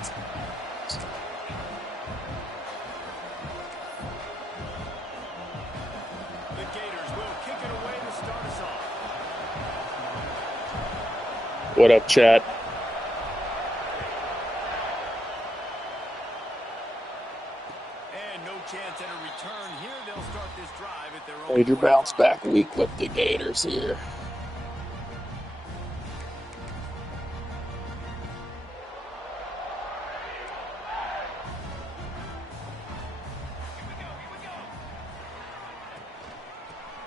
The Gators will kick it away to start us off. What up, chat? And no chance at a return here. They'll start this drive at their own. Major bounce back week with the Gators here.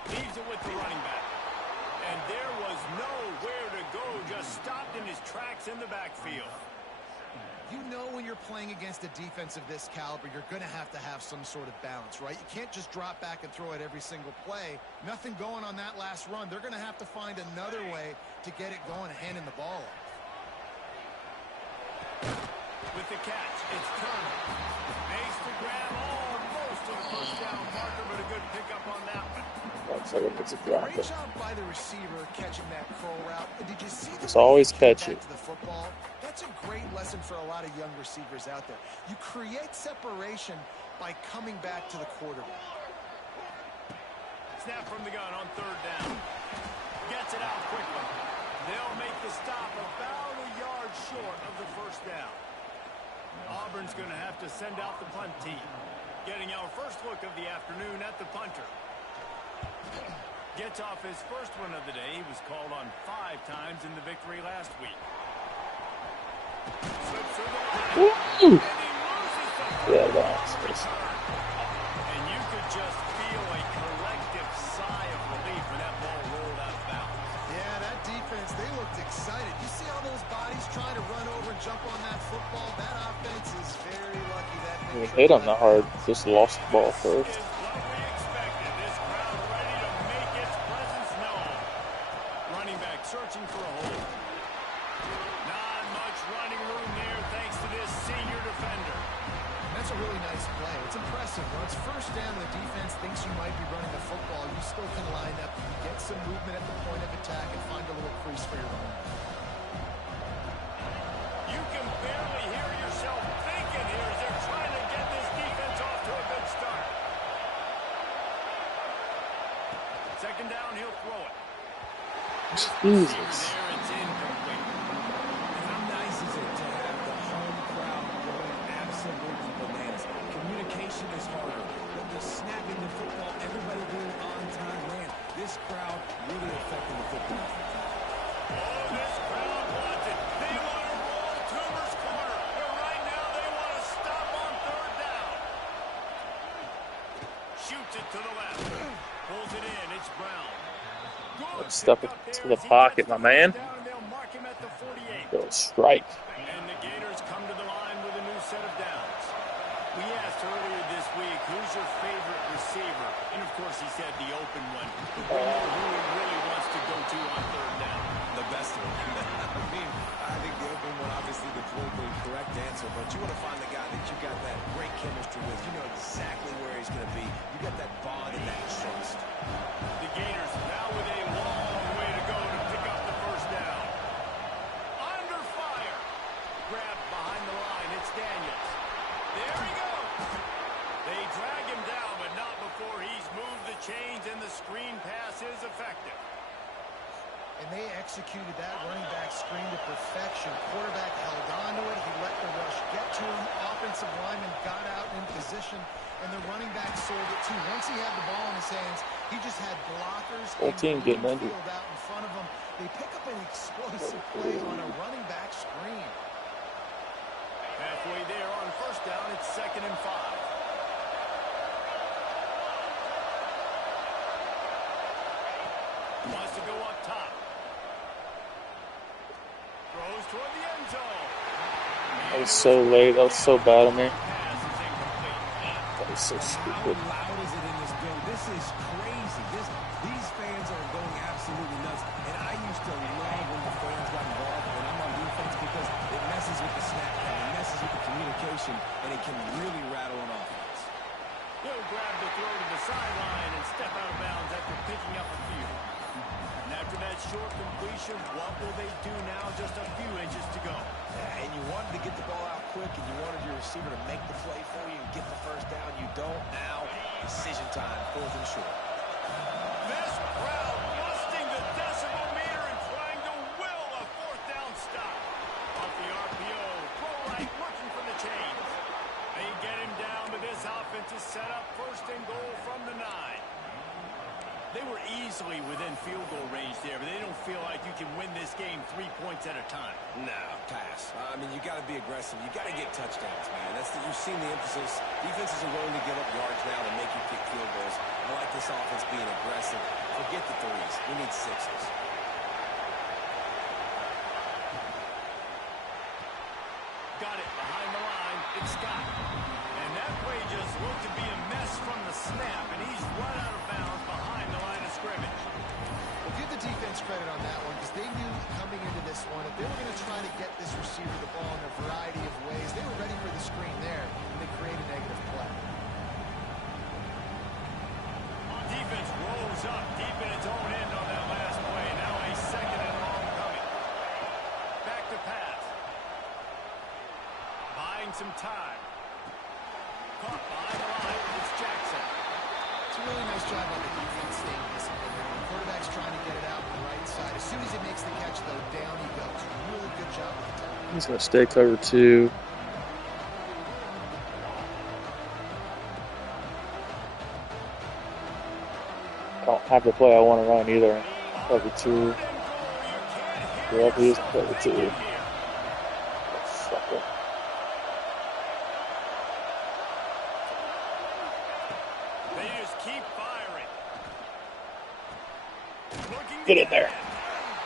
Leaves it with the running back. And there was nowhere to go. Just stopped in his tracks in the backfield. You know when you're playing against a defense of this caliber, you're going to have some sort of balance, right? You can't just drop back and throw it every single play. Nothing going on that last run. They're going to have to find another way to get it going and handing the ball off. With the catch, it's Turner. Makes the grab almost to the first down marker, but a good pickup on that one. Looks like it's a drop. Great job by the receiver catching that curl route. Did you see the It's always catch it. to the football? That's a great lesson for a lot of young receivers out there. You create separation by coming back to the quarterback. Snap from the gun on third down. Gets it out quickly. They'll make the stop about a yard short of the first down. Auburn's going to have to send out the punt team. Getting our first look of the afternoon at the punter. Gets off his first one of the day. He was called on 5 times in the victory last week. Slips through the line. And he loses the Yeah, and you could just feel a collective sigh of relief when that ball rolled out of bounds. Yeah, that defense, they looked excited. You see all those bodies trying to run over and jump on that football? That offense is very lucky that He hit him that hard. Just lost the ball first. Is what we expected. This crowd ready to make its presence known. Running back searching for a hole. Not much running room there thanks to this senior defender. That's a really nice play. It's impressive. When it's first down, the defense thinks you might be running the football. You still can line up, get some movement at the point of attack, and find a little crease for your running. You can barely hear yourself thinking here as they're trying to get this defense off to a good start. Second down, he'll throw it. Jesus. There, it's incomplete. How nice is it to have the home crowd going absolutely bananas? Communication is harder. But the snapping the football, everybody being on time, man, this crowd really affecting the football. Oh, this crowd wants it. They want to roll Toomer's corner. But right now they want to stop on third down. Shoots it to the left. Pulls it in. It's Brown. Good Step pickup it to there the as he pocket, gets my the man. first down, and they'll mark him at the 48. Go strike. And the Gators come to the line with a new set of downs. We asked earlier this week, who's your favorite receiver? And, of course, he said the open one. But we know who he really wants to go to on third down. The best one. I think the open one, obviously the politically correct answer, but you want to find the guy that you got that great chemistry with. You know exactly where he's going to be. You got that bond and that trust. The Gators now with a long way to go to pick up the first down. Under fire. Grabbed behind the line. It's Daniels. There he goes. They drag him down, but not before he's moved the chains, and the screen pass is effective. And they executed that running back screen to perfection. Quarterback held on to it. He let the rush get to him. Offensive lineman got out in position, and the running back sold it too. Once he had the ball in his hands, he just had blockers Whole team getting into it. out in front of him. They pick up an explosive play on a running back screen. Halfway there on first down, it's 2nd and 5. Wants to go up top. Throws toward the end zone. That was so late. That was so bad of me. Pass is incomplete. That was so How stupid. loud is it in this building? This is crazy. These fans are going absolutely nuts. And I used to love when the fans got involved when I'm on defense because it messes with the snap count, it messes with the communication, and it can really rattle an offense. He'll grab the throw to the sideline and step out of bounds after picking up a few. And after that short completion. What will they do now? Just a few inches to go. Yeah, and you wanted to get the ball out quick, and you wanted your receiver to make the play for you and get the first down. You don't now. Decision time, 4th and short. This crowd busting the decibel meter and trying to will a 4th down stop. Off the RPO, throw right, looking for the chains. They get him down, but this offense is set up 1st and goal from the 9. They were easily within field goal range there, but they don't feel like you can win this game 3 points at a time. No, pass. I mean, you got to be aggressive. You got to get touchdowns, man. You've seen the emphasis. Defenses are willing to give up yards now to make you kick field goals. I like this offense being aggressive. Forget the 3s. We need 6s. Got it behind the line. It's Scott. And that play just looked to be a mess from the snap, and he's run out of bounds behind the line of scrimmage. Well, give the defense credit on that one because they knew coming into this one, if they were going to try to get this receiver the ball in a variety of ways, they were ready for the screen there, and they create a negative play. Defense rolls up deep in its own end on that last play. Now a 2nd and long coming. Back to pass. Buying some time. Caught behind the line. It's Jackson. It's a really nice job on the defense staying disciplined. The quarterback's trying to get it out on the right side. As soon as he makes the catch, though, down he goes. Really good job with the tackle. He's going to stay cover 2. I don't have the play I want to run either. Cover 2. Yep, he is cover 2. Sucker. They just keep firing. Get in there.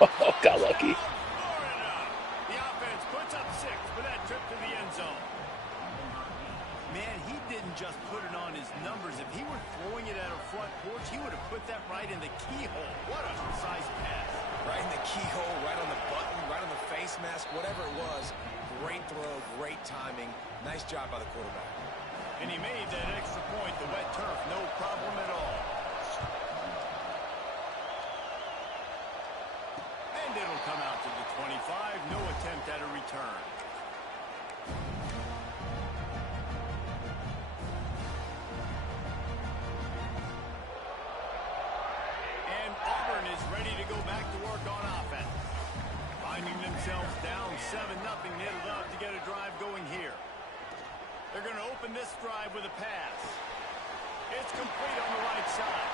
Oh, got lucky. The offense puts up 6 for that trip to the end zone. Man, he didn't just put it on his numbers. If he were throwing it at a front porch, he would have put that right in the keyhole. What a precise pass. Right in the keyhole, right on the button, right on the face mask, whatever it was. Great throw, great timing. Nice job by the quarterback. And he made that extra point, the wet turf, no problem at all. And it'll come out to the 25. No attempt at a return. And Auburn is ready to go back to work on offense. Finding themselves down 7-0, netted up to get a drive going here. They're going to open this drive with a pass. It's complete on the right side.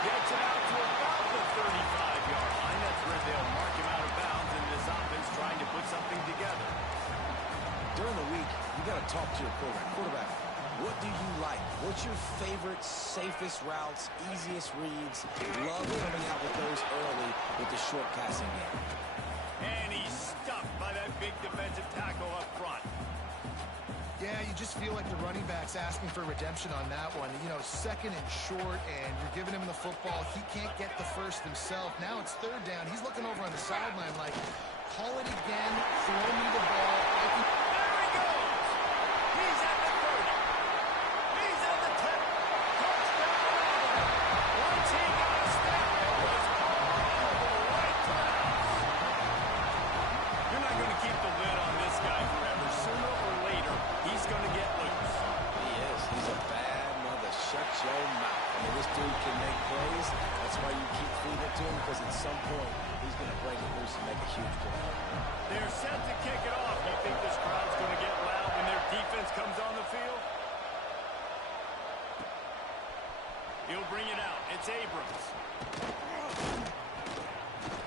Gets it out to about the 35-yard line. That's where they'll mark him out of bounds, and this offense trying to put something together. During the week, you got to talk to your quarterback. Quarterback, what do you like? What's your favorite, safest routes, easiest reads? Love coming out with those early with the short passing game. And he's stuffed by that big defensive tackle up front. Yeah, you just feel like the running back's asking for redemption on that one. You know, 2nd and short, and you're giving him the football. He can't get the first himself. Now it's 3rd down. He's looking over on the sideline like, call it again, throw me the ball. There he goes. He's at the 30. He's at the 10. Touchdown Auburn. Once he got a step, it was all right to the house. You're not going to keep the lid on this guy forever. Sooner or later, he's going to get loose. He is. He's a bad mother. Shut your mouth. I mean, this dude can make plays. That's why you keep feeding it to him, because at some point, he's going to break it loose and make a huge play. They're set to kick it off. You think this crowd's going to get loud when their defense comes on the field? He'll bring it out. It's Abrams.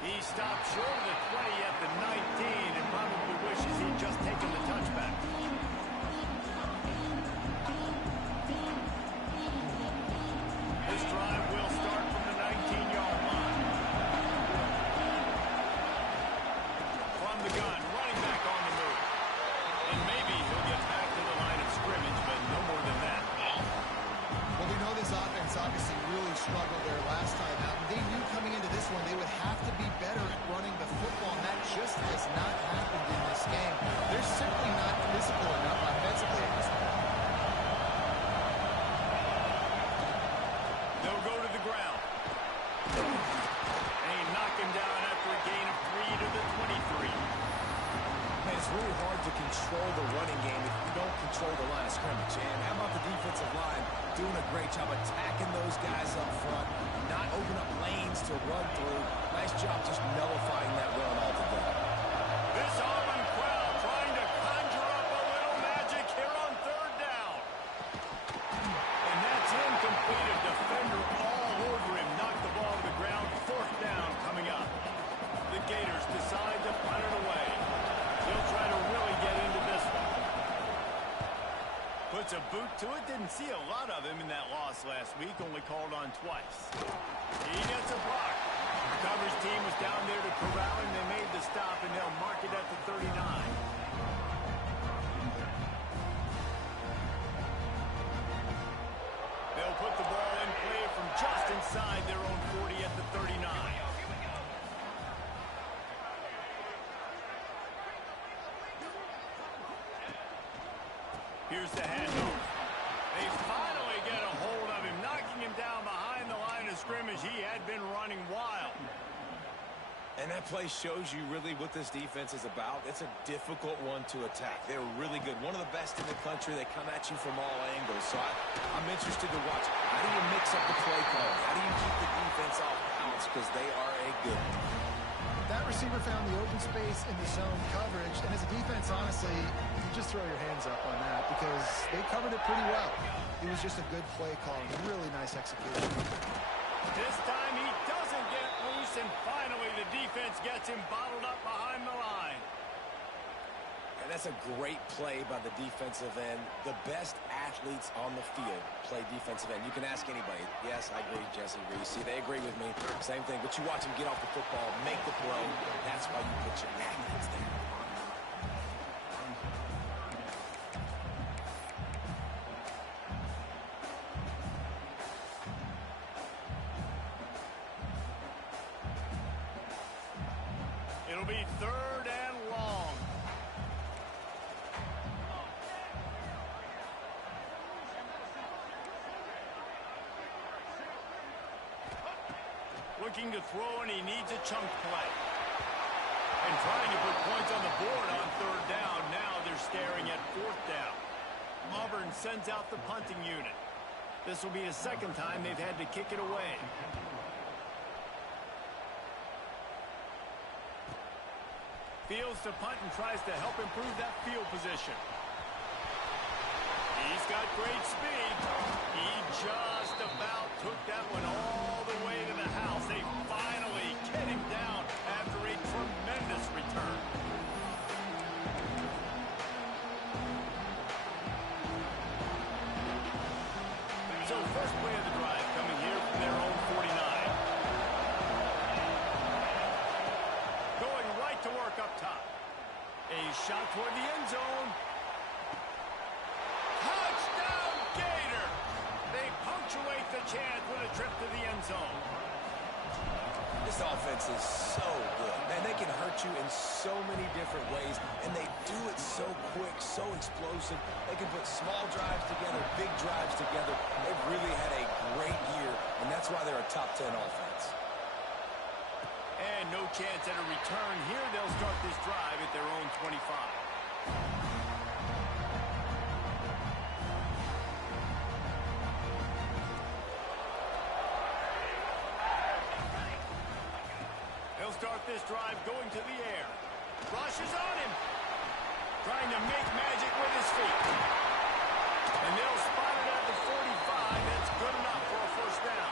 He stopped short of the 20 at the 19 and probably wishes he'd just taken the touchback. This drive will start from the 19-yard line. From the gun, running back on the move. And maybe he'll get back to the line of scrimmage, but no more than that. Well, we know this offense obviously really struggled there last time out. And they knew coming into this one they would have to be better at running the football, and that just has not happened in this game. They're simply not physical it's really hard to control the running game if you don't control the line of scrimmage. And how about the defensive line doing a great job attacking those guys up front, not open up lanes to run through. Nice job just nullifying that run altogether. This Auburn crowd trying to conjure up a little magic here on third down. And that's incomplete. A defender all over him. Knocked the ball to the ground. Fourth down coming up. The Gators decide to punt it away. He'll try to really get into this one. Puts a boot to it. Didn't see a lot of him in that loss last week. Only called on twice. He gets a block. The coverage team was down there to corral him. They made the stop, and they'll mark it at the 39. They'll put the ball in play from just inside their own 40 at the 39. Here's the handoff. They finally get a hold of him, knocking him down behind the line of scrimmage. He had been running wild. And that play shows you really what this defense is about. It's a difficult one to attack. They're really good. One of the best in the country. They come at you from all angles. So I'm interested to watch. How do you mix up the play call? How do you keep the defense off balance? Because they are a good one. That receiver found the open space in the zone coverage, and as a defense, honestly, you just throw your hands up on that because they covered it pretty well. It was just a good play call, really nice execution. This time he doesn't get loose, and finally the defense gets him bottled up behind the line. And that's a great play by the defensive end. The best athletes on the field play defensive end. You can ask anybody. Yes, I agree, Jesse Reese. See, they agree with me. Same thing. But you watch them get off the football, make the throw. That's why you put your athletes there. It'll be third and long. Looking to throw, and he needs a chunk play. And trying to put points on the board on third down. Now they're staring at fourth down. Auburn sends out the punting unit. This will be the second time they've had to kick it away. Fields to punt and tries to help improve that field position. He's got great speed. He just about took that one all the way to the house. They finally get him down after a tremendous return. So first play of the drive coming here from their own 49. Going right to work up top. A shot toward the end zone. Touchdown, Gator! They punctuate the chance with a trip to the end zone. This offense is so good. Man, they can hurt you in so many different ways, and they do it so quick, so explosive. They can put small drives together, big drives together. They've really had a great year, and that's why they're a top 10 offense. And no chance at a return here. They'll start this drive at their own 25. They'll start this drive going to the air. Rush is on him. Trying to make magic with his feet. And they'll spot it at the 45. That's good enough for a first down.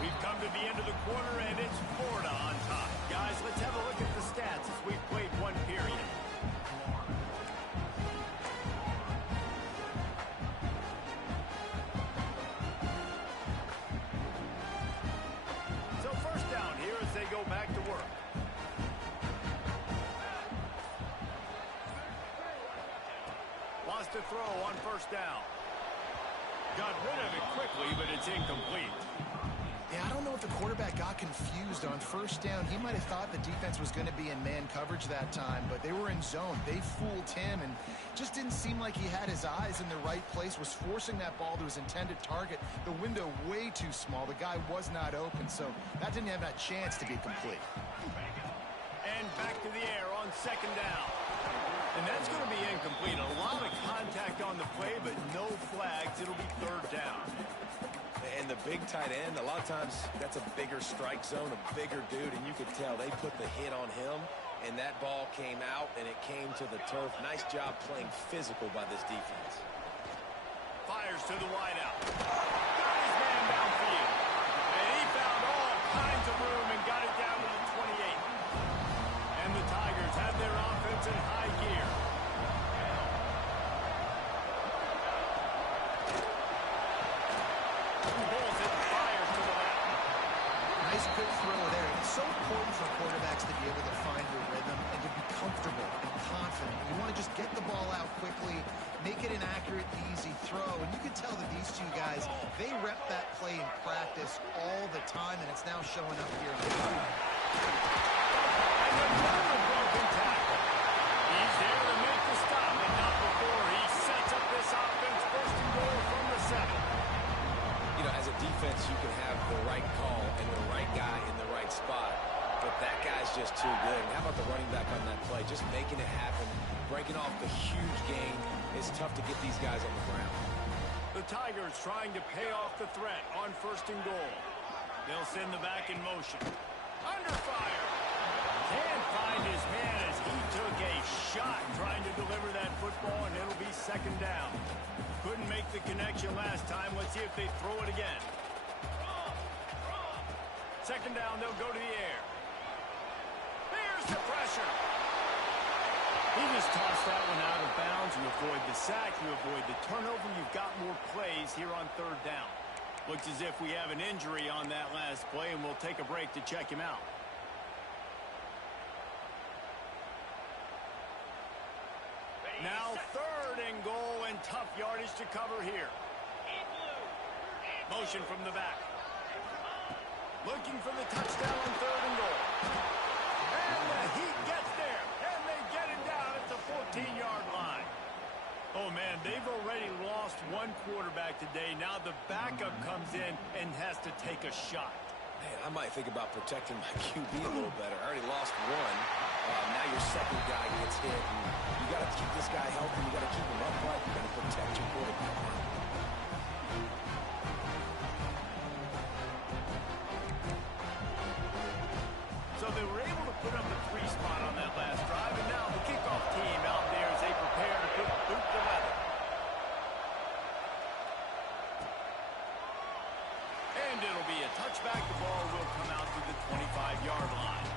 We've come to the end of the quarter, and it's Florida on top. Guys, let's have a look at the stats as we've played one period. So first down here as they go back to work. Wants to throw on first down. Got rid of it quickly, but it's incomplete. Yeah, I don't know if the quarterback got confused on first down. He might have thought the defense was going to be in man coverage that time, but they were in zone. They fooled him and just didn't seem like he had his eyes in the right place, was forcing that ball to his intended target. The window way too small. The guy was not open, so that didn't have that chance to be complete. And back to the air on second down. And that's going to be incomplete. A lot of contact on the play, but no flags. It'll be third down. And the big tight end, a lot of times that's a bigger strike zone, a bigger dude, and you could tell they put the hit on him, and that ball came out, and it came to the turf. Nice job playing physical by this defense. Fires to the wideout. Got his man downfield. And he found all kinds of room and got it down to the 28. And the Tigers have their offense in high gear. Nice quick throw there. It's so important for quarterbacks to be able to find their rhythm and to be comfortable and confident. You want to just get the ball out quickly, make it an accurate, easy throw. And you can tell that these two guys, they rep that play in practice all the time, and it's now showing up here on the field. And another broken tackle. He's there to make the stop, and not before he sets up this offense first and goal from the 7. You know, as a defense, you can have the right call and the right guy in the right spot, but that guy's just too good. And how about the running back on that play? Just making it happen, breaking off the huge gain. It's tough to get these guys on the ground. The Tigers trying to pay off the threat on first and goal. They'll send the back in motion. Under fire. Can't find his man as he took a shot trying to deliver that football, and it'll be second down. Couldn't make the connection last time. Let's see if they throw it again. Second down, they'll go to the air. Here's the pressure. He just tossed that one out of bounds. You avoid the sack, you avoid the turnover. You've got more plays here on third down. Looks as if we have an injury on that last play, and we'll take a break to check him out. Now third and goal, and tough yardage to cover here. Motion from the back. Looking for the touchdown on third and goal. And the Heat gets there, and they get him down at the 14-yard line. Oh, man, they've already lost one quarterback today. Now the backup comes in and has to take a shot. Man, I might think about protecting my QB a little better. I already lost one. Now your second guy gets hit. And you got to keep this guy healthy. You got to keep him upright. You got to protect your quarterback. So they were able to put up a 3 spot on that last drive, and now the kickoff team out there as they prepare to put boot the leather. And it'll be a touchback. The ball will come out to the 25-yard line.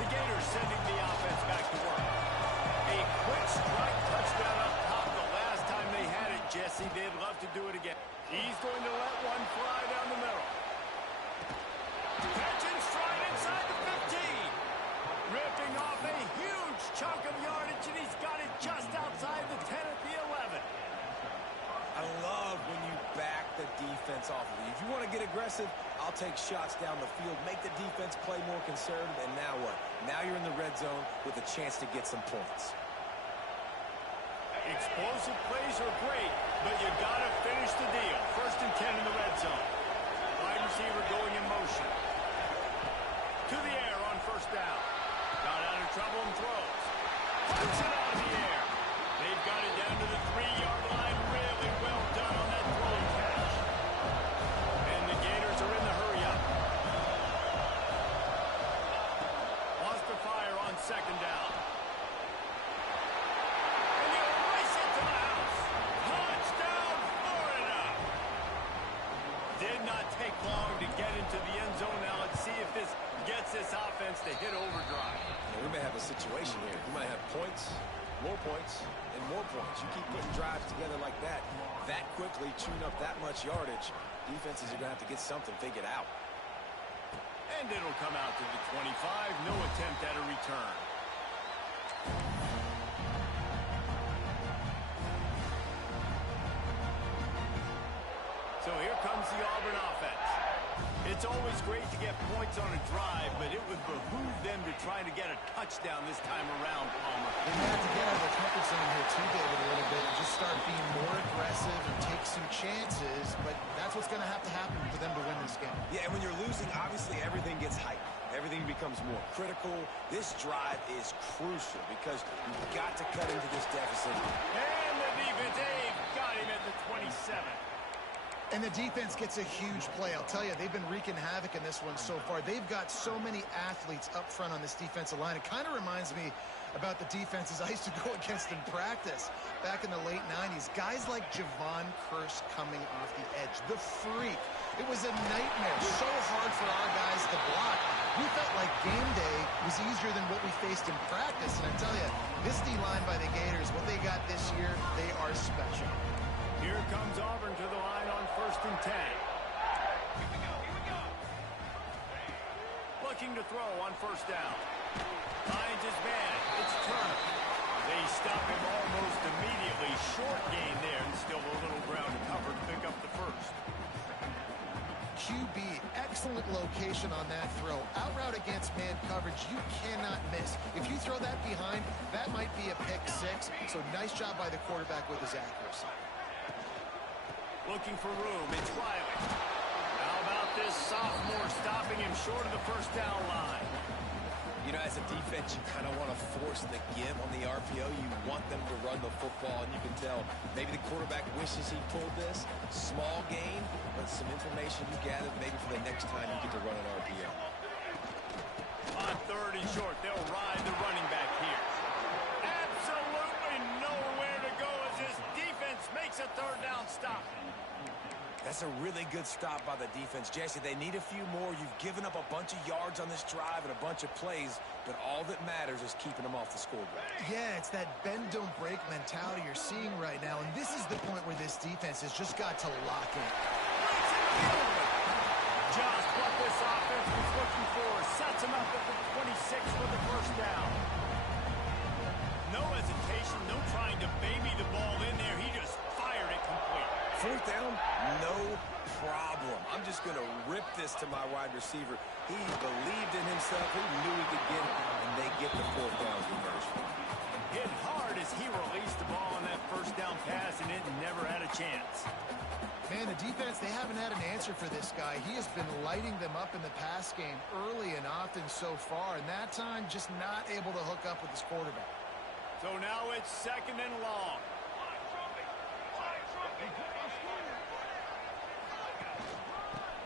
The Gators sending the offense back to work. A quick strike touchdown up top. The last time they had it, Jesse, they'd love to do it again. He's going to let one fly down the middle. Catch and stride inside the 15. Ripping off a huge chunk of yardage, and he's got it just outside the 10 at the 11. I love when you back the defense off of you. If you want to get aggressive, I'll take shots down the field, make the defense play more conservative, and now what? Now you're in the red zone with a chance to get some points. Explosive plays are great, but you got to finish the deal. First and 10 in the red zone. Wide receiver going in motion. To the air on first down. Got out of trouble and throws. Puts it out of the air. They've got it down to the 3-yard line. Really well done on that throw and catch. And the Gators are in the hurry-up. Wants to fire on second down. And you race it to the house. Touchdown, Florida. Did not take long to get into the end zone. Now let's see if this gets this offense to hit overdrive. We may have a situation here. We might have points, and more points. You keep putting drives together like that quickly, chewing up that much yardage, defenses are going to have to get something figured out. And it'll come out to the 25. No attempt at a return. So here comes the Auburn offense. It's always great to get points on a drive, but it would behoove them to try to get a touchdown this time around, Palmer. They have to get out of their comfort zone here too, David, a little bit, and just start being more aggressive and take some chances, but that's what's going to happen for them to win this game. Yeah, and when you're losing, obviously everything gets heightened. Everything becomes more critical. This drive is crucial because you've got to cut into this deficit. And the defense, they've got him at the 27. And the defense gets a huge play. I'll tell you, they've been wreaking havoc in this one so far. They've got so many athletes up front on this defensive line. It kind of reminds me about the defenses I used to go against in practice back in the late 90s. Guys like Javon Curse coming off the edge. The freak. It was a nightmare. So hard for our guys to block. We felt like game day was easier than what we faced in practice. And I tell you, this D-line by the Gators, what they got this year, they are special. Here comes Auburn to the line on 1st and 10. Looking to throw on 1st down. Finds his man. It's Turner. They stop him almost immediately. Short gain there, and still a little ground to cover to pick up the first. QB, excellent location on that throw. Out route against man coverage, you cannot miss. If you throw that behind, that might be a pick six. So nice job by the quarterback with his accuracy. Looking for room, it's Riley. How about this sophomore stopping him short of the 1st down line? You know, as a defense, you kind of want to force the give on the RPO. You want them to run the football, and you can tell maybe the quarterback wishes he pulled this. Small gain, but some information you gathered maybe for the next time you get to run an RPO. On 3rd and short, they'll ride the running back here. Absolutely nowhere to go as this defense makes a 3rd down stop. That's a really good stop by the defense. Jesse, they need a few more. You've given up a bunch of yards on this drive and a bunch of plays, but all that matters is keeping them off the scoreboard. Yeah, it's that bend, don't break mentality you're seeing right now, and this is the point where this defense has just got to lock in. Just what this offense was looking for. Sets him up at the 26 for the 1st down. No hesitation, no trying to baby the ball in there. He just fired it complete. 4th down, no problem. I'm just going to rip this to my wide receiver. He believed in himself. He knew he could get it, and they get the 4th down conversion. Hit hard as he released the ball on that 1st down pass, and it never had a chance. Man, the defense, they haven't had an answer for this guy. He has been lighting them up in the pass game early and often so far, and that time just not able to hook up with his quarterback. So now it's 2nd and long.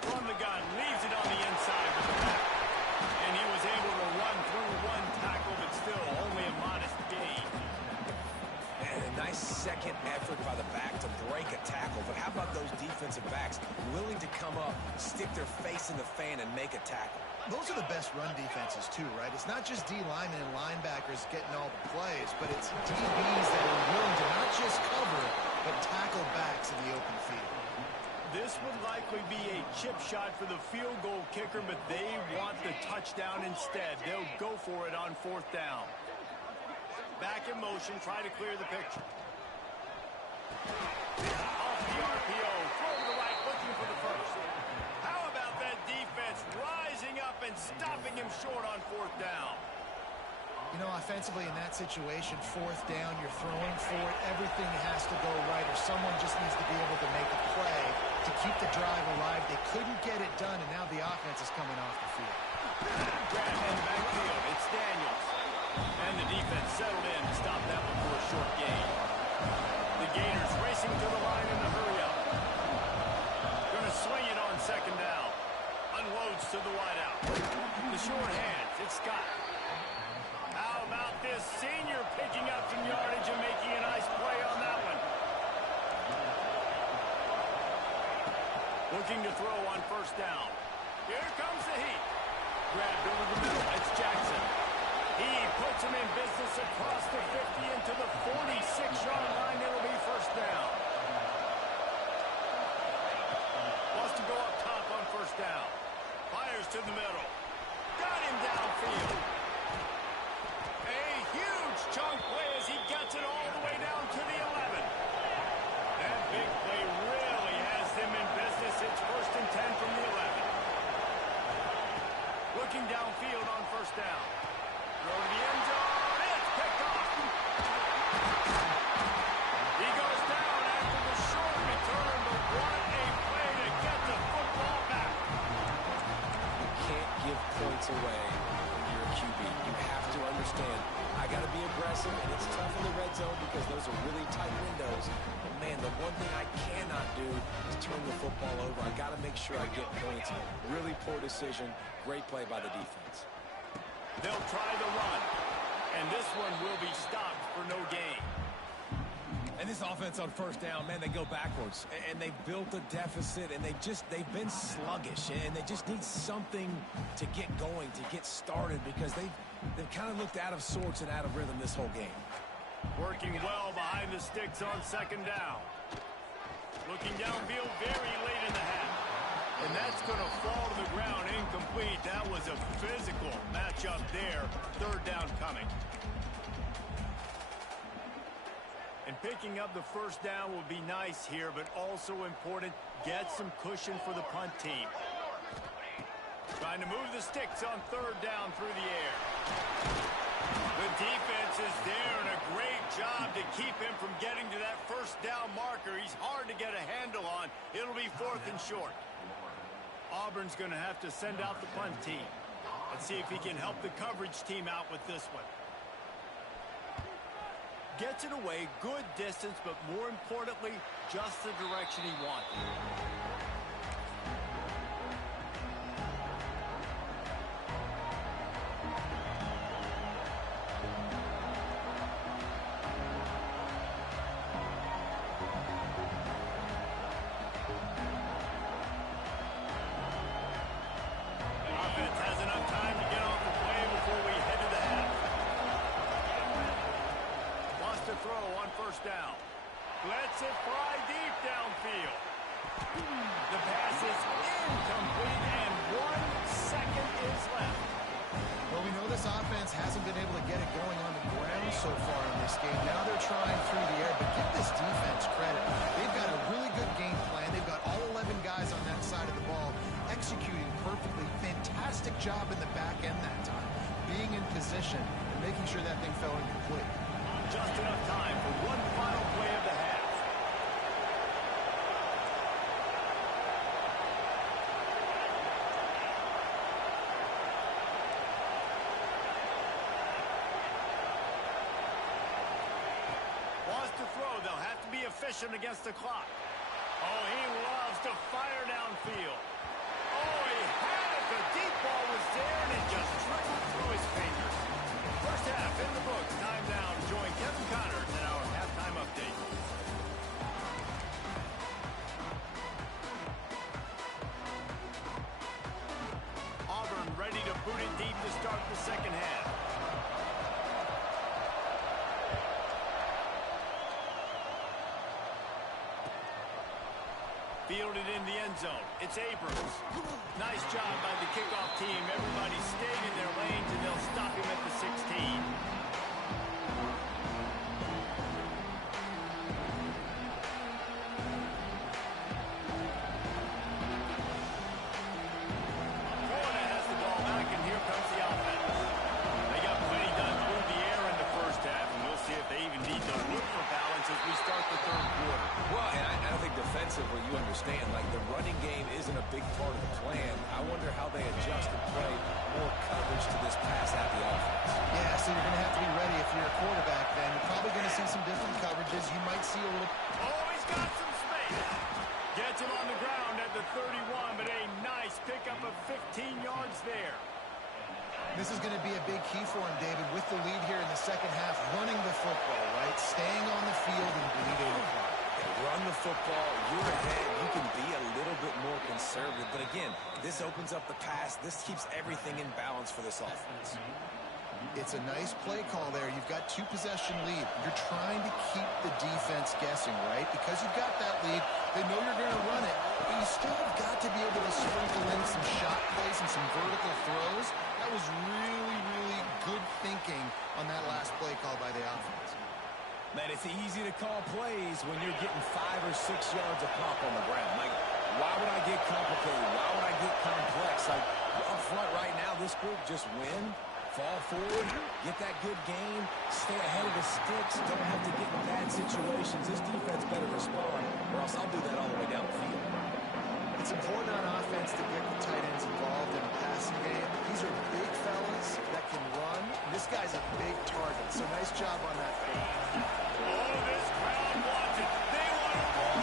From the gun, leaves it on the inside of the back. And he was able to run through one tackle, but still only a modest gain. And a nice second effort by the back to break a tackle. But how about those defensive backs willing to come up, stick their face in the fan, and make a tackle? Those are the best run defenses, too, right? It's not just D linemen and linebackers getting all the plays, but it's DBs that are willing to not just cover, but tackle backs in the open field. This would likely be a chip shot for the field goal kicker, but they want the touchdown instead. They'll go for it on 4th down. Back in motion, try to clear the picture. Off the RPO, throw to the right, looking for the first. How about that defense rising up and stopping him short on 4th down? You know, offensively in that situation, 4th down, you're throwing for it. Everything has to go right, or someone just needs to be able to make a play to keep the drive alive. They couldn't get it done, and now the offense is coming off the field. Grab in the backfield. It's Daniels. And the defense settled in to stop that one for a short gain. The Gators racing to the line in the hurry-up. Going to swing it on 2nd down. Unloads to the wideout. The short hands. It's Scott. How about this senior picking up some yardage and making a nice play on that one? Looking to throw on 1st down. Here comes the heat. Grabbed over the middle. It's Jackson. He puts him in business across the 50 into the 46-yard line. It'll be 1st down. Wants to go up top on 1st down. Fires to the middle. Got him downfield. A huge chunk play as he gets it all the way down to the 11. That big play really has them in business. one thing I cannot do is turn the football over. I got to make sure I get points. Really poor decision. Great play by the defense. They'll try the run, and this one will be stopped for no gain. And this offense on first down, man, they go backwards. And they've built a deficit, and they've been sluggish. And they just need something to get going, to get started, because they've kind of looked out of sorts and out of rhythm this whole game. Working well behind the sticks on second down. Looking downfield very late in the half. And that's going to fall to the ground incomplete. That was a physical matchup there. Third down coming. And picking up the first down will be nice here, but also important, get some cushion for the punt team. Trying to move the sticks on third down through the air. The defense is there, and a great job to keep him from getting to that first down marker. He's hard to get a handle on. It'll be fourth and short. Auburn's going to have to send out the punt team. Let's see if he can help the coverage team out with this one. Gets it away, good distance, but more importantly, just the direction he wanted. Offense has enough time to get off the play before we head to the half. Wants to throw on first down. Lets it fly deep downfield. The pass is incomplete, and 1 second is left. Well, we know this offense hasn't been able to get it going on the ground so far in this game. Now they're trying through the air, but give this defense credit. They've got a really good game plan. They've got all 11 guys on that side of the ball executing perfectly. Fantastic job in the back end that time, being in position and making sure that thing fell incomplete. Just enough time for one final play of the half. Wants to throw. They'll have to be efficient against the clock. Oh, he loves to fire downfield. Oh, he had it. The deep ball was there, and it just trickled through his fingers. First half in the books. Time now to join Kevin Connors in our halftime update. Auburn ready to boot it deep to start the second half. Fielded in the end zone. It's Abrams. Nice job by the kickoff team. Everybody staying in their lanes, and they'll stop him at the 16. Florida has the ball back, and here comes the offense. They got plenty done through the air in the first half, and we'll see if they even need to look for balance as we start the third quarter. Well, and I think defensively, you understand, like the running game isn't a big part of the plan. I wonder how they adjust and play more coverage to this pass-happy offense. Yeah, so you're going to have to be ready if you're a quarterback then. You're probably going to see some different coverages. You might see a little... Oh, he's got some space. Gets him on the ground at the 31, but a nice pickup of 15 yards there. This is going to be a big key for him, David, with the lead here in the second half, running the football, right? Staying on the field and bleeding the clock. Run the football, you're ahead, you can be a little bit more conservative. But again, this opens up the pass. This keeps everything in balance for this offense. It's a nice play call there. You've got 2-possession lead. You're trying to keep the defense guessing, right? Because you've got that lead, they know you're going to run it, but you still have got to be able to sprinkle in some shot plays and some vertical throws. That was really, really good thinking on that last play call by the offense. Man, it's easy to call plays when you're getting 5 or 6 yards of pop on the ground. Like, why would I get complicated? Why would I get complex? Like, up front right now, this group just win, fall forward, get that good game, stay ahead of the sticks, don't have to get in bad situations. This defense better respond, or else I'll do that all the way down the field. It's important on offense to get the tight ends involved in the passing game. These are big fellas that can run. This guy's a big target, so nice job on that fake. Oh, this crowd wants it. They want to roll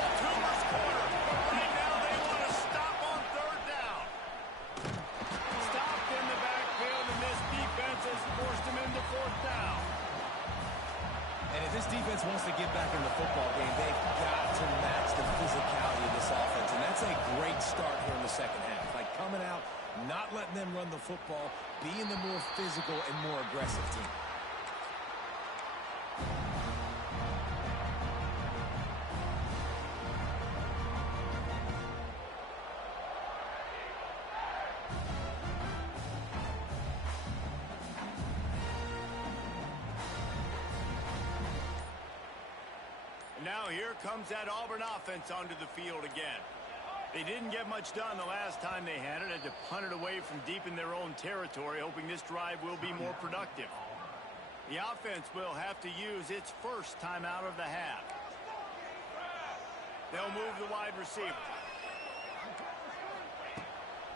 letting them run the football, being the more physical and more aggressive team. Now here comes that Auburn offense onto the field again. They didn't get much done the last time they had it. Had to punt it away from deep in their own territory, hoping this drive will be more productive. The offense will have to use its first timeout of the half. They'll move the wide receiver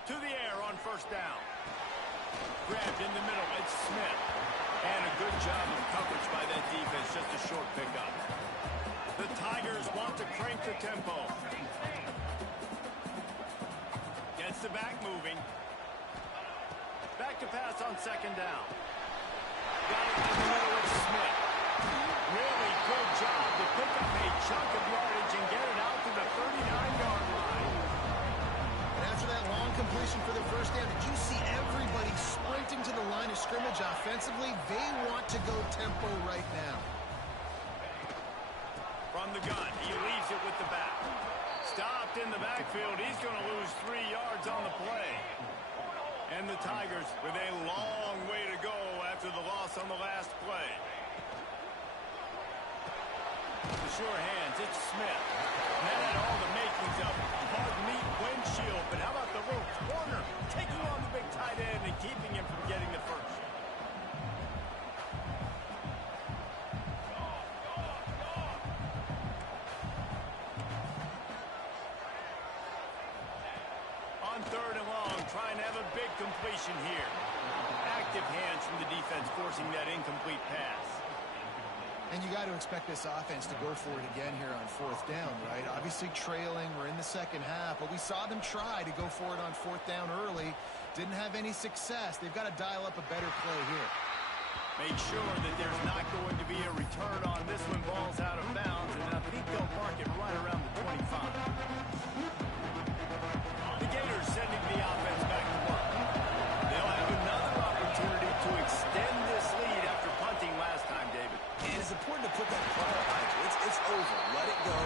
to the air on first down. Grabbed in the middle. It's Smith. And a good job of coverage by that defense. Just a short pickup. The Tigers want to crank the tempo. Gets the back moving. Back to pass on second down. Got it in the middle with Smith. Really good job to pick up a chunk of yardage and get it out to the 39-yard line. And after that long completion for the first down, did you see everybody sprinting to the line of scrimmage offensively? They want to go tempo right now. From the gun, he leaves it with the back. Stopped in the backfield. He's going to lose 3 yards on the play. And the Tigers with a long way to go after the loss on the last play. The sure hands, it's Smith. And that had all the makings of hard meat windshield. But how about the ropes? Warner taking on the big tight end and keeping him from getting the first. On third and long, trying to have a big completion here. Active hands from the defense forcing that incomplete pass. And you got to expect this offense to go for it again here on fourth down, right? Obviously trailing, we're in the second half, but we saw them try to go for it on fourth down early. Didn't have any success. They've got to dial up a better play here. Make sure that there's not going to be a return on this when ball's out of bounds, and I think they'll mark it right around the 25. The Gators sending the offense back to work. They'll have another opportunity to extend this lead after punting last time, David. And it's important to put that punt behind you. It's over. Let it go.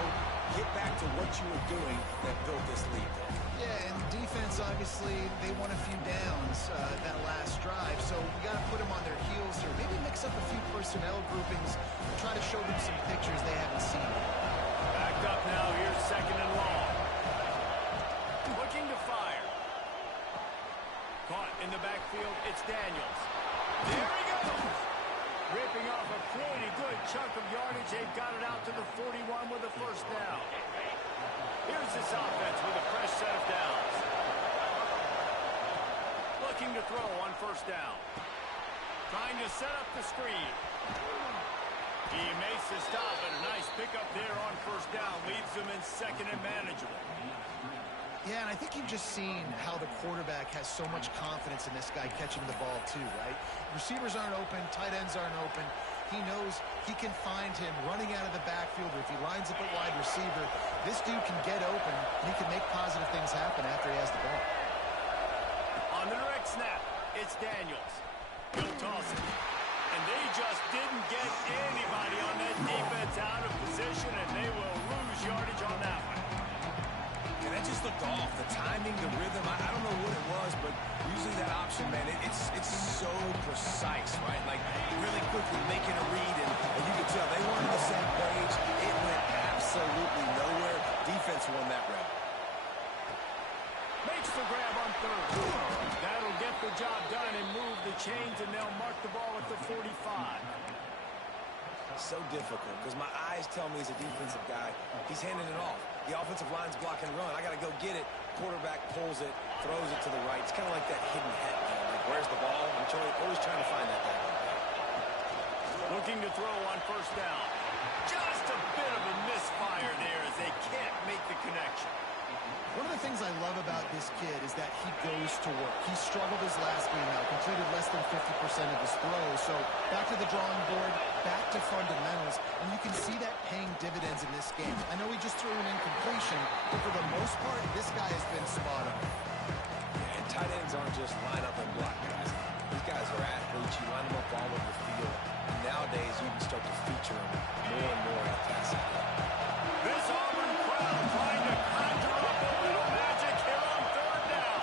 Get back to what you were doing that built this lead. Yeah, and defense, obviously, they won a few downs that last drive, so we got to put them on their heels here. Maybe mix up a few personnel groupings and try to show them some pictures they haven't seen. Backed up now. Here's second and long. Looking to fire. Caught in the backfield. It's Daniels. There he goes. Ripping off a pretty good chunk of yardage. They've got it out to the 41 with a first down. Here's this offense with a fresh set of downs. Looking to throw on first down. Trying to set up the screen. He makes the stop, and a nice pickup there on first down. Leaves them in second and manageable. Yeah, and I think you've just seen how the quarterback has so much confidence in this guy catching the ball too, right? Receivers aren't open, tight ends aren't open. He knows he can find him running out of the backfield, or if he lines up at wide receiver, this dude can get open, and he can make positive things happen after he has the ball. On the direct snap, it's Daniels. He'll toss it. And they just didn't get anybody on that defense out of position, and they will lose yardage on that one. And that just looked off. The timing, the rhythm, I don't know what it was, but usually that option, man, it's so precise, right? Like, really quickly making a read, and you can tell they weren't on the same page. It went absolutely nowhere. Defense won that round. Makes the grab on third. That'll get the job done and move the chains, and they'll mark the ball at the 45. So difficult, because my eyes tell me as a defensive guy, he's handing it off. The offensive line's block and run. I got to go get it. Quarterback pulls it, throws it to the right. It's kind of like that hidden head game. Like, where's the ball? I'm always trying to find that thing. Looking to throw on first down. Just a bit of a misfire there as they can't make the connection. One of the things I love about this kid is that he goes to work. He struggled his last game out, completed less than 50% of his throws. So back to the drawing board, back to fundamentals, and you can see that paying dividends in this game. I know he just threw an incompletion, but for the most part, this guy has been spot on. Tight ends aren't just line up and block guys. These guys are athletes. You line them up all over the field. And nowadays, you can start to feature them more and more in the passing game. This Auburn crowd trying to conjure up a little magic here on third down.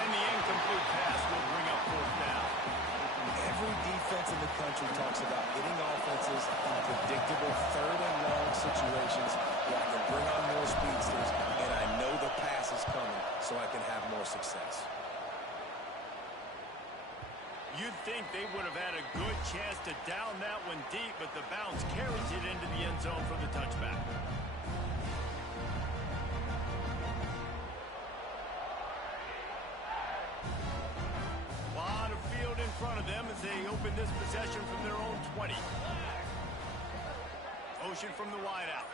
And the incomplete pass will bring up fourth down. Every defense in the country talks about getting offenses in predictable third and long situations where I can bring on more speedsters and I know the pass is coming so I can have more success. You'd think they would have had a good chance to down that one deep, but the bounce carries it into the end zone for the touchback. Lot of field in front of them as they open this possession from their own 20. Motion from the wideout.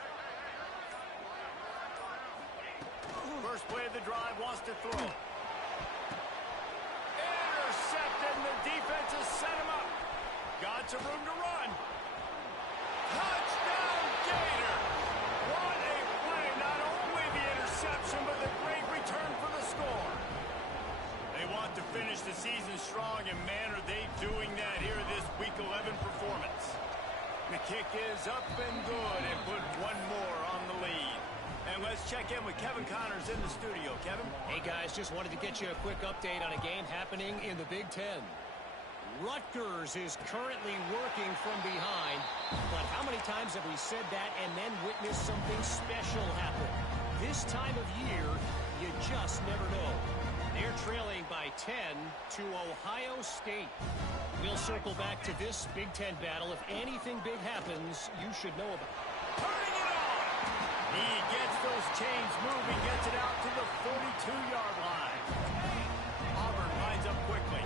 First play of the drive, wants to throw. Intercepted, and the defense has set him up. Got some room to run. Touchdown, Gators! What a play. Not only the interception, but the great return for the score. They want to finish the season strong, and man, are they doing that here this Week 11 performance. The kick is up and good, and put one more on the lead. And let's check in with Kevin Connors in the studio. Kevin? Hey, guys, just wanted to get you a quick update on a game happening in the Big Ten. Rutgers is currently working from behind, but how many times have we said that and then witnessed something special happen? This time of year, you just never know. They're trailing by 10 to Ohio State. We'll circle back to this Big Ten battle. If anything big happens, you should know about it. Turning it on! He gets those chains moving, gets it out to the 42-yard line. Auburn lines up quickly.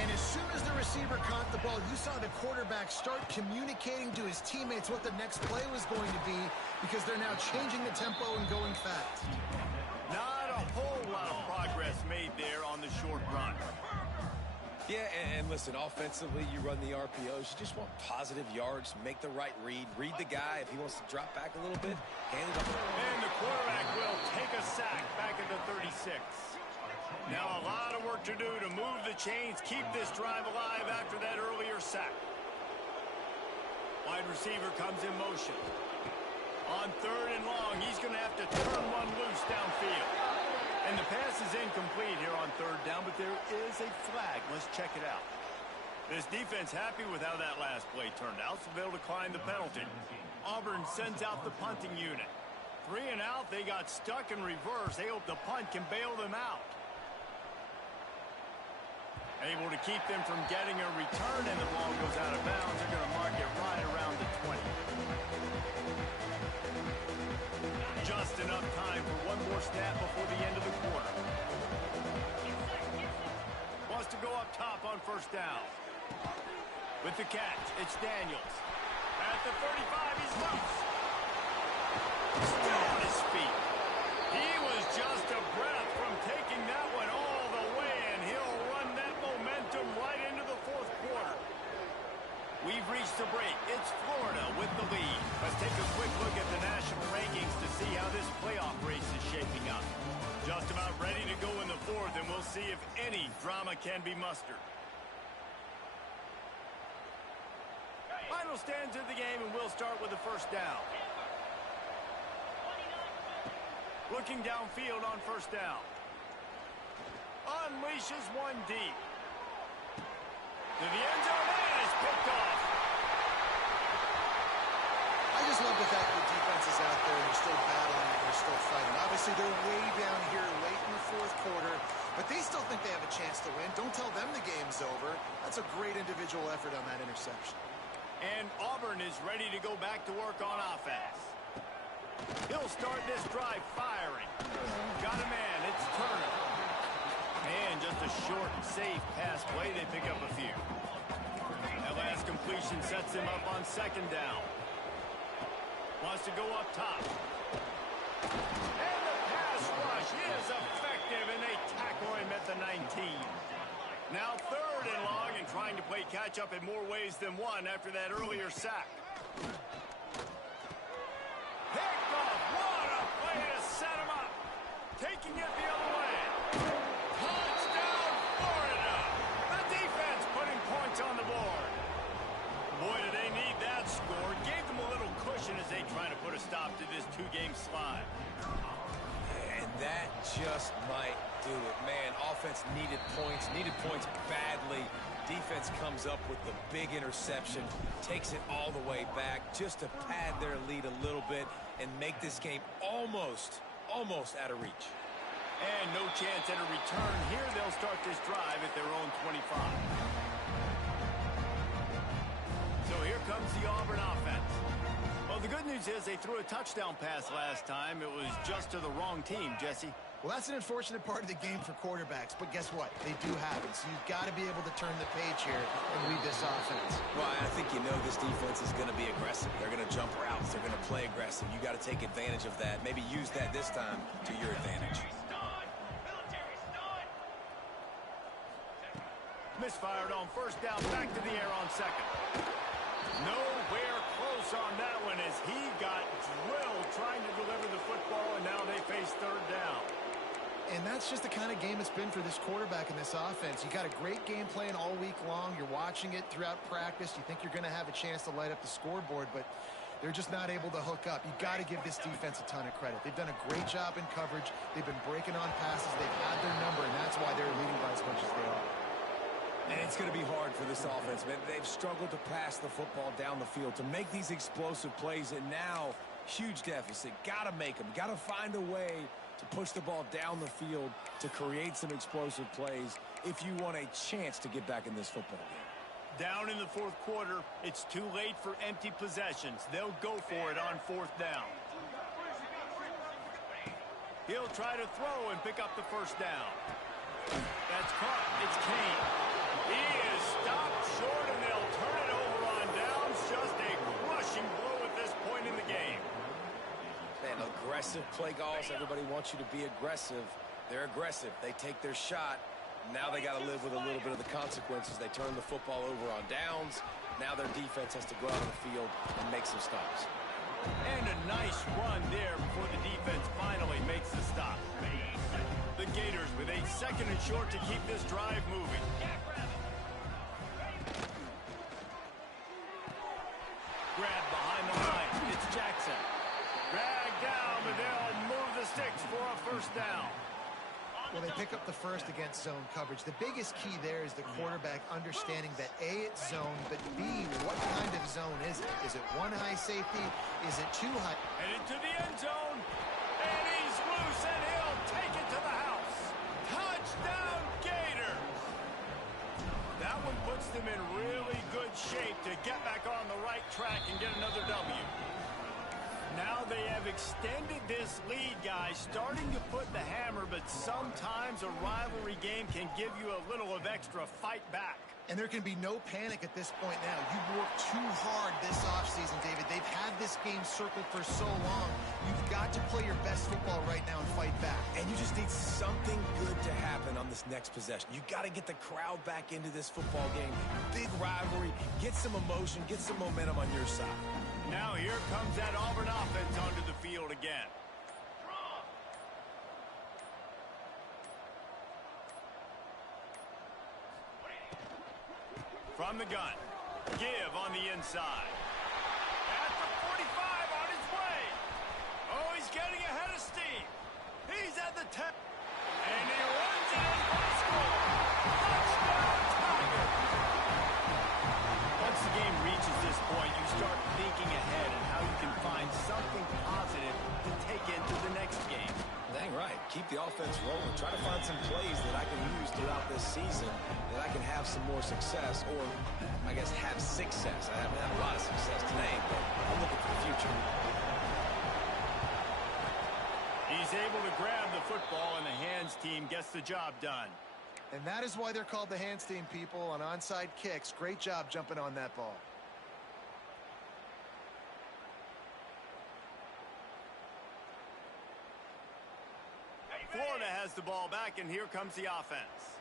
And as soon as the receiver caught the ball, you saw the quarterback start communicating to his teammates what the next play was going to be because they're now changing the tempo and going fast. Not a whole lot of progress made there on the short run. Yeah, and listen, offensively, you run the RPOs. You just want positive yards, make the right read the guy. If he wants to drop back a little bit, hand it up. And the quarterback will take a sack back at the 36. Now a lot of work to do to move the chains, keep this drive alive after that earlier sack. Wide receiver comes in motion. On third and long, he's going to have to turn one loose downfield. And the pass is incomplete here on third down, but there is a flag. Let's check it out. This defense happy with how that last play turned out, so they'll decline the penalty. Auburn sends out the punting unit. 3 and out, they got stuck in reverse. They hope the punt can bail them out. Able to keep them from getting a return, and the ball goes out of bounds. They're going to mark it right around the 20. Just enough time for one more snap before the end of the quarter. Wants to go up top on first down. With the catch, it's Daniels. At the 35, he's loose. Still on his feet. He was just a breath from taking that one all the way, and he'll run that momentum right into the fourth quarter. We've reached the break. It's Florida with the lead. Let's take a quick look at the national rankings to see how this playoff race is shaping up. Just about ready to go in the fourth, and we'll see if any drama can be mustered. Final stands of the game, and we'll start with the first down. Looking downfield on first down. Unleashes one deep. To the end zone, and it's picked off. I just love the fact that the defense is out there and they're still battling and they're still fighting. Obviously, they're way down here late in the fourth quarter, but they still think they have a chance to win. Don't tell them the game's over. That's a great individual effort on that interception. And Auburn is ready to go back to work on offense. He'll start this drive firing. Got a man. It's Turner. And just a short, safe pass play. They pick up a few. That last completion sets him up on second down. Wants to go up top. And the pass rush is effective, and they tackle him at the 19. Now third and long, and trying to play catch-up in more ways than one after that earlier sack. Picked off. What a play to set him up. Taking it stop to this two-game slide. And that just might do it. Man, offense needed points badly. Defense comes up with the big interception, takes it all the way back just to pad their lead a little bit and make this game almost out of reach. And no chance at a return here. They'll start this drive at their own 25. So here comes the Auburn offense. Well, the good news is they threw a touchdown pass last time. It was just to the wrong team, Jesse. Well, that's an unfortunate part of the game for quarterbacks, but guess what? They do have it, so you've got to be able to turn the page here and lead this offense. Well, I think you know this defense is going to be aggressive. They're going to jump routes. They're going to play aggressive. You got to take advantage of that. Maybe use that this time to your advantage. Misfired on first down, back to the air on second. Nowhere close on that one as he got drilled trying to deliver the football, and now they face third down. And that's just the kind of game it's been for this quarterback in this offense. You got a great game plan all week long. You're watching it throughout practice. You think you're going to have a chance to light up the scoreboard, but they're just not able to hook up. You got to give this defense a ton of credit. They've done a great job in coverage. They've been breaking on passes. They've had their number, and that's why they're leading by as much as they are. And it's going to be hard for this offense, man. They've struggled to pass the football down the field, to make these explosive plays, and now huge deficit. Got to make them. Got to find a way to push the ball down the field to create some explosive plays if you want a chance to get back in this football game. Down in the fourth quarter, it's too late for empty possessions. They'll go for it on fourth down. He'll try to throw and pick up the first down. That's caught. It's Kane. He is stopped short, and they'll turn it over on downs. Just a crushing blow at this point in the game. Man, aggressive play calls. Everybody wants you to be aggressive. They're aggressive. They take their shot. Now they got to live with a little bit of the consequences. They turn the football over on downs. Now their defense has to go out on the field and make some stops. And a nice run there before the defense finally makes the stop. The Gators with a second and short to keep this drive moving. Grab behind the line. It's Jackson. Dragged down, but they'll move the sticks for a first down. Well, they pick up the first against zone coverage. The biggest key there is the quarterback understanding that A, it's zone, but B, what kind of zone is it? Is it one high safety? Is it two high? Headed to the end zone. And he's loose, and he'll take it to the house. Touchdown, Gators. That one puts them in really good shape to get back on the right track and get another W. Now they have extended this lead, guys, starting to put the hammer, but sometimes a rivalry game can give you a little of extra fight back. And there can be no panic at this point now. You've worked too hard this offseason, David. They've had this game circled for so long. You've got to play your best football right now and fight back. And you just need something good to happen on this next possession. You got to get the crowd back into this football game. Big rivalry. Get some emotion. Get some momentum on your side. Now here comes that Auburn offense onto the field again. From the gun. Give on the inside. At the 45 on his way. Oh, he's getting ahead of steam. He's at the 10. And he runs it in for a score. Touchdown, Tiger. Once the game reaches this point, you start thinking ahead and how you can find something positive to take into the next game. Dang right. Keep the offense rolling. Try to find some plays that I can use throughout this season that I can have some more success, or I guess have success. I haven't had a lot of success today, but I'm looking for the future. He's able to grab the football, and the hands team gets the job done. And that is why they're called the hands team, people, on onside kicks. Great job jumping on that ball. Florida has the ball back, and here comes the offense.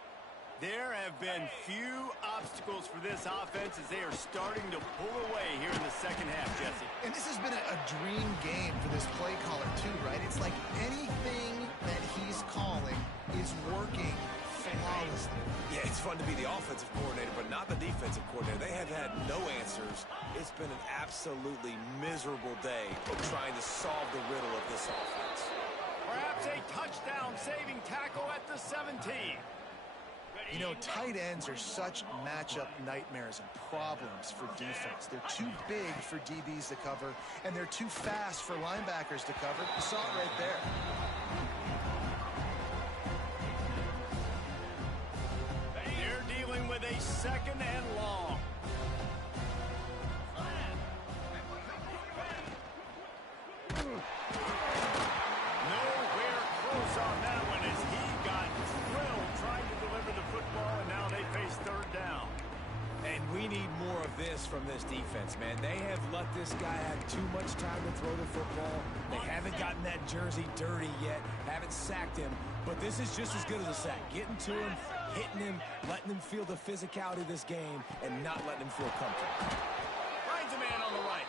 There have been few obstacles for this offense as they are starting to pull away here in the second half, Jesse. And this has been a dream game for this play caller, too, right? It's like anything that he's calling is working flawlessly. Yeah, it's fun to be the offensive coordinator, but not the defensive coordinator. They have had no answers. It's been an absolutely miserable day trying to solve the riddle of this offense. Perhaps a touchdown-saving tackle at the 17. You know, tight ends are such matchup nightmares and problems for defense. They're too big for DBs to cover, and they're too fast for linebackers to cover. You saw it right there. They're dealing with a second and long. Nowhere close on that one as he got drilled trying to deliver the football, and now they face third down. And we need more of this from this defense, man. They have let this guy have too much time to throw the football. They haven't gotten that jersey dirty yet, haven't sacked him, but this is just as good as a sack. Getting to him, hitting him, letting him feel the physicality of this game, and not letting him feel comfortable. Finds a man on the right.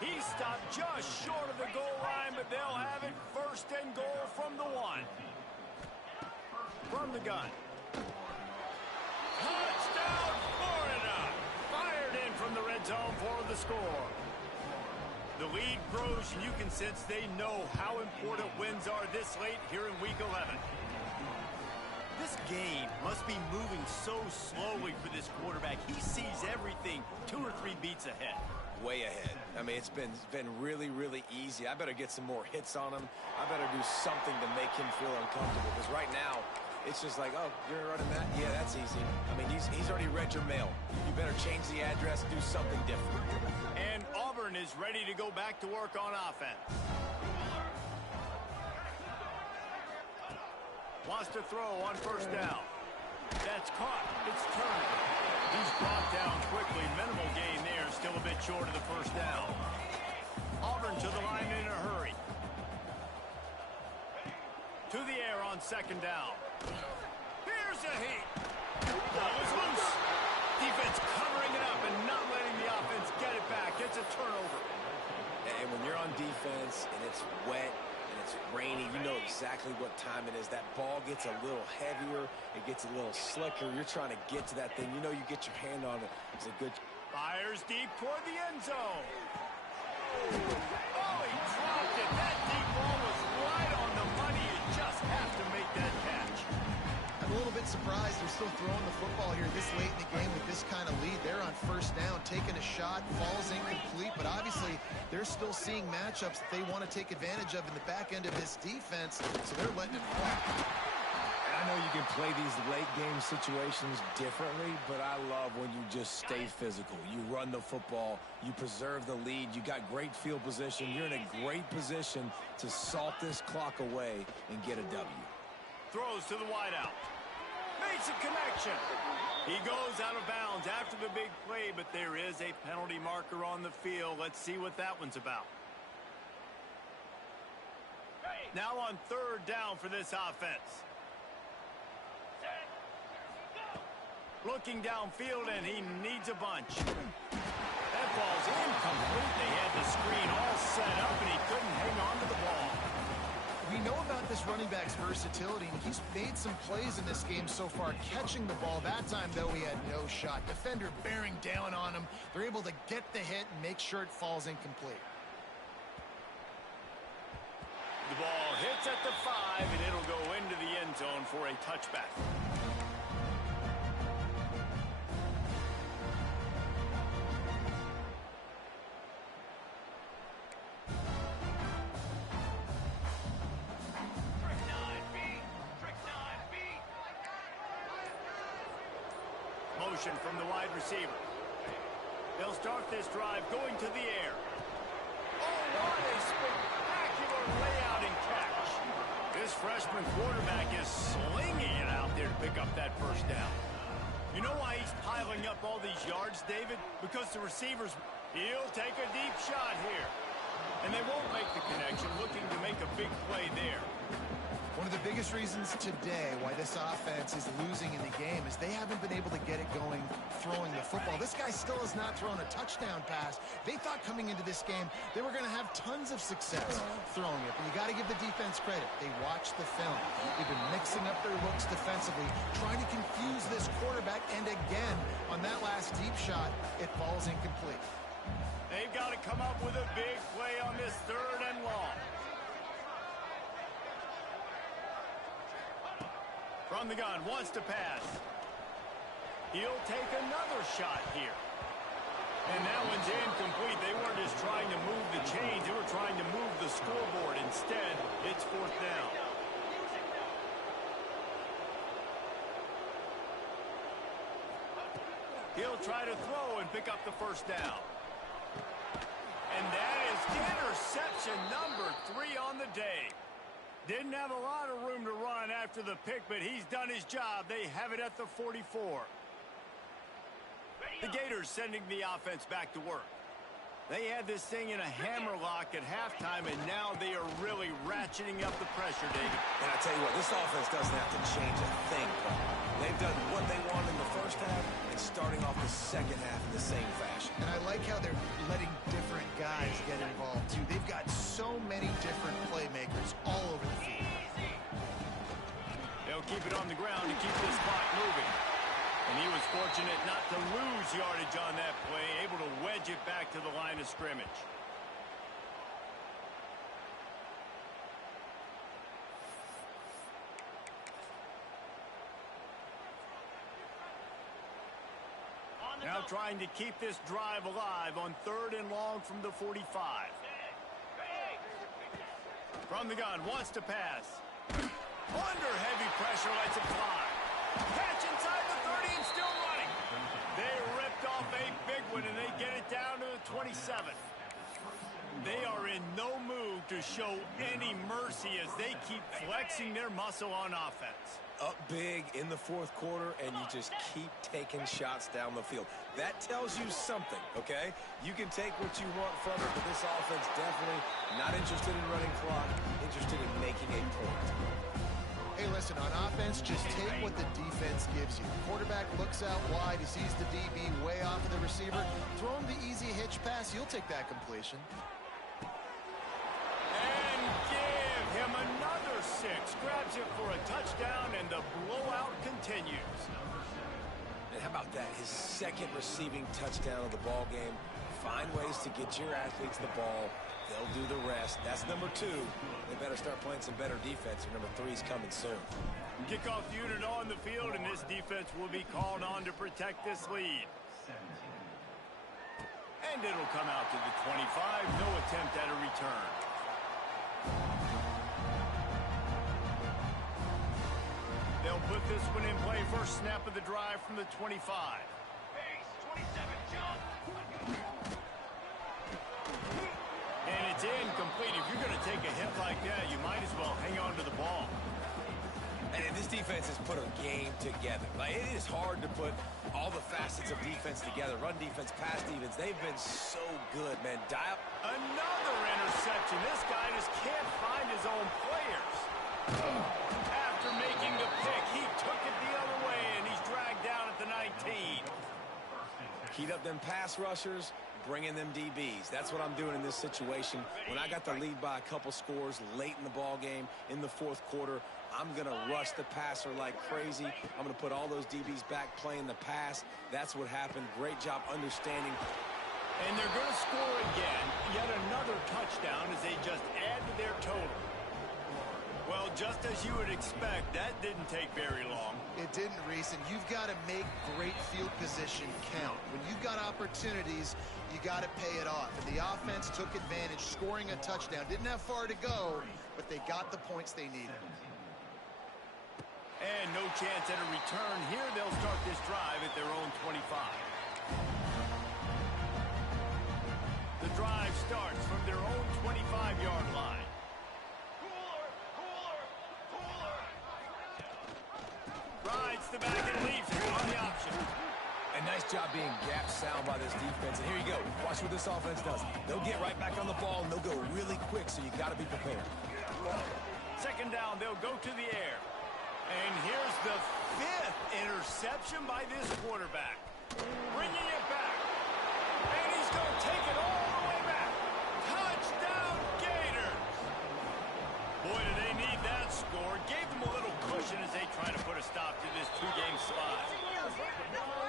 He stopped just short of the goal line, but they'll have it first and goal from the 1. From the gun. Touchdown, Florida! Fired in from the red zone for the score. The lead grows, and you can sense they know how important wins are this late here in Week 11. This game must be moving so slowly for this quarterback. He sees everything 2 or 3 beats ahead. Way ahead. I mean, it's been really, really easy. I better get some more hits on him. I better do something to make him feel uncomfortable, because right now, it's just like, oh, you're running that? Yeah, that's easy. I mean, he's already read your mail. You better change the address, do something different. And Auburn is ready to go back to work on offense. Wants to throw on first down. That's caught. It's turned. He's brought down quickly. Minimal gain there. Still a bit short of the first down. Auburn to the line in a hurry. To the air on second down. Here's a heat. Ball is loose. Defense covering it up and not letting the offense get it back. It's a turnover. And when you're on defense and it's wet and it's rainy, you know exactly what time it is. That ball gets a little heavier. It gets a little slicker. You're trying to get to that thing. You know you get your hand on it. It's a good... Fires deep toward the end zone. Oh, he dropped it. That deep ball was right on the money. You just have to make that catch. I'm a little bit surprised they're still throwing the football here this late in the game with this kind of lead. They're on first down, taking a shot, falls incomplete, but obviously they're still seeing matchups that they want to take advantage of in the back end of this defense, so they're letting it fly. I know you can play these late game situations differently, but I love when you just stay physical. You run the football, you preserve the lead, you got great field position, you're in a great position to salt this clock away and get a W. Throws to the wideout. Makes a connection. He goes out of bounds after the big play, but there is a penalty marker on the field. Let's see what that one's about. Now on third down for this offense. Looking downfield, and he needs a bunch. That ball's incomplete. They had the screen all set up, and he couldn't hang on to the ball. We know about this running back's versatility, and he's made some plays in this game so far, catching the ball. That time, though, he had no shot. Defender bearing down on him. They're able to get the hit and make sure it falls incomplete. The ball hits at the 5, and it'll go into the end zone for a touchback. Motion from the wide receiver. They'll start this drive going to the air. Oh, what a spectacular layout and catch. This freshman quarterback is slinging it out there to pick up that first down. You know why he's piling up all these yards, David? Because the receivers, he'll take a deep shot here. And they won't make the connection, looking to make a big play there. One of the biggest reasons today why this offense is losing in the game is they haven't been able to get it going throwing the football. This guy still has not thrown a touchdown pass. They thought coming into this game they were going to have tons of success throwing it, but you got to give the defense credit. They watched the film. They've been mixing up their looks defensively, trying to confuse this quarterback, and again, on that last deep shot, it falls incomplete. They've got to come up with a big play on this 3rd and long. From the gun, wants to pass. He'll take another shot here. And that one's incomplete. They weren't just trying to move the chains. They were trying to move the scoreboard. Instead, it's 4th down. He'll try to throw and pick up the 1st down. And that is interception number 3 on the day. Didn't have a lot of room to run after the pick, but he's done his job. They have it at the 44. The Gators sending the offense back to work. They had this thing in a hammerlock at halftime, and now they are really ratcheting up the pressure, David. And I tell you what, this offense doesn't have to change a thing, Paul. They've done what they want in the first half and starting off the second half in the same fashion. And I like how they're letting different guys get involved, too. They've got so many different playmakers all over the field. They'll keep it on the ground to keep this clock moving. And he was fortunate not to lose yardage on that play, able to wedge it back to the line of scrimmage. Now trying to keep this drive alive on 3rd and long from the 45. From the gun, wants to pass. Under heavy pressure, lets it fly. Catch inside the 30 and still running. They ripped off a big one, and they get it down to the 27. They are in no mood to show any mercy as they keep flexing their muscle on offense. Up big in the 4th quarter, and you just keep taking shots down the field. That tells you something, okay? You can take what you want from it, but this offense definitely not interested in running clock, interested in making a point. Hey, listen, on offense, just take what the defense gives you. The quarterback looks out wide. He sees the DB way off of the receiver. Throw him the easy hitch pass. You'll take that completion. And give him another 6. Grabs it for a touchdown, and the blowout continues. And how about that? His 2nd receiving touchdown of the ball game. Find ways to get your athletes the ball. They'll do the rest. That's number 2. They better start playing some better defense, or number 3 is coming soon. Kickoff unit on the field, and this defense will be called on to protect this lead. And it'll come out to the 25. No attempt at a return. They'll put this one in play. First snap of the drive from the 25. Base, 27, jump. And it's incomplete. If you're going to take a hit like that, you might as well hang on to the ball. And this defense has put a game together. Like, it is hard to put all the facets of defense together. Run defense, pass defense. They've been so good, man. Another interception. This guy just can't find his own players. After making the pick, he took it the other way, and he's dragged down at the 19. Heat up them pass rushers, bring in them DBs. That's what I'm doing in this situation. When I got the lead by a couple scores late in the ball game in the 4th quarter, I'm going to rush the passer like crazy. I'm going to put all those DBs back playing the pass. That's what happened. Great job understanding. And they're going to score again. Yet another touchdown as they just add to their total. Well, just as you would expect, that didn't take very long. It didn't, Reese, and you've got to make great field position count. When you've got opportunities, you got to pay it off. And the offense took advantage, scoring a touchdown. Didn't have far to go, but they got the points they needed. And no chance at a return. Here they'll start this drive at their own 25. The drive starts from their own 25-yard line. Rides the back and leaves it on the option. And nice job being gap sound by this defense. And here you go. Watch what this offense does. They'll get right back on the ball, and they'll go really quick, so you got to be prepared. Second down, they'll go to the air. And here's the 5th interception by this quarterback. Bringing it back. And he's going to take it all the way back. Touchdown, Gators. Boy, do they need that score. Gave them a little cushion as they try to put a stop to this 2-game slide.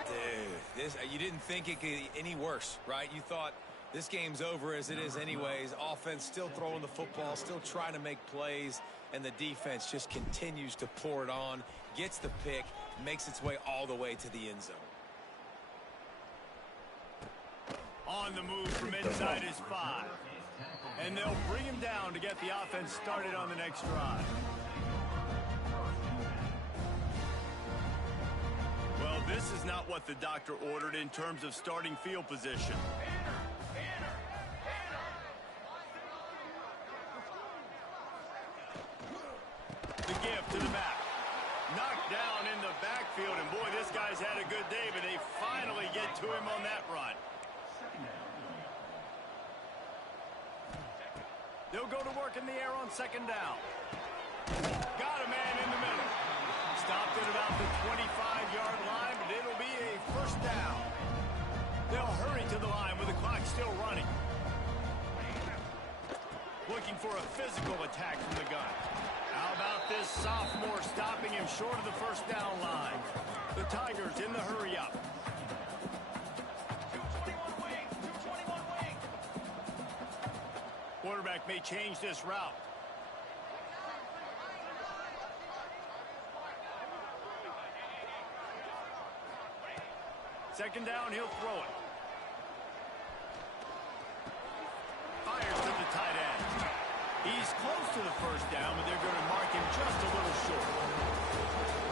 Dude, you didn't think it could get any worse, right? You thought this game's over as it is anyways. Offense still throwing the football, still trying to make plays, and the defense just continues to pour it on, gets the pick, makes its way all the way to the end zone. On the move from inside his 5. And they'll bring him down to get the offense started on the next drive. Well, this is not what the doctor ordered in terms of starting field position. The give to the back. Knocked down in the backfield, and boy, this guy's had a good day, but they finally get to him on that run. They'll go to work in the air on second down. Got a man in the middle. Stopped at about the 25-yard line, but it'll be a first down. They'll hurry to the line with the clock still running. Looking for a physical attack from the gun. How about this sophomore stopping him short of the first down line? The Tigers in the hurry up. 221 wing, 221 wing. Quarterback may change this route. Second down, he'll throw it. Fires to the tight end. He's close to the first down, but they're going to mark him just a little short.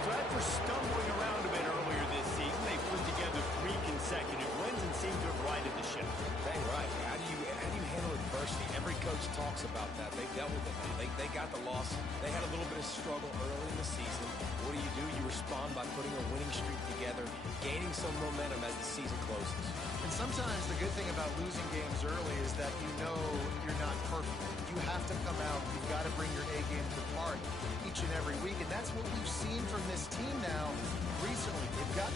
So after stumbling around a bit earlier this season, they put together 3 consecutive wins and seem to have righted the ship. Dang right. How do you handle adversity? Every coach talks about that. They dealt with it. They got the loss. They had a little bit of struggle early in the season. What do? You respond by putting a winning streak together, gaining some momentum as the season closes. And sometimes the good thing about losing games early is that you know you're not perfect. You have to come out. You've got to bring your A game to the party each and every week. And that's what we've seen from this team now recently. They've got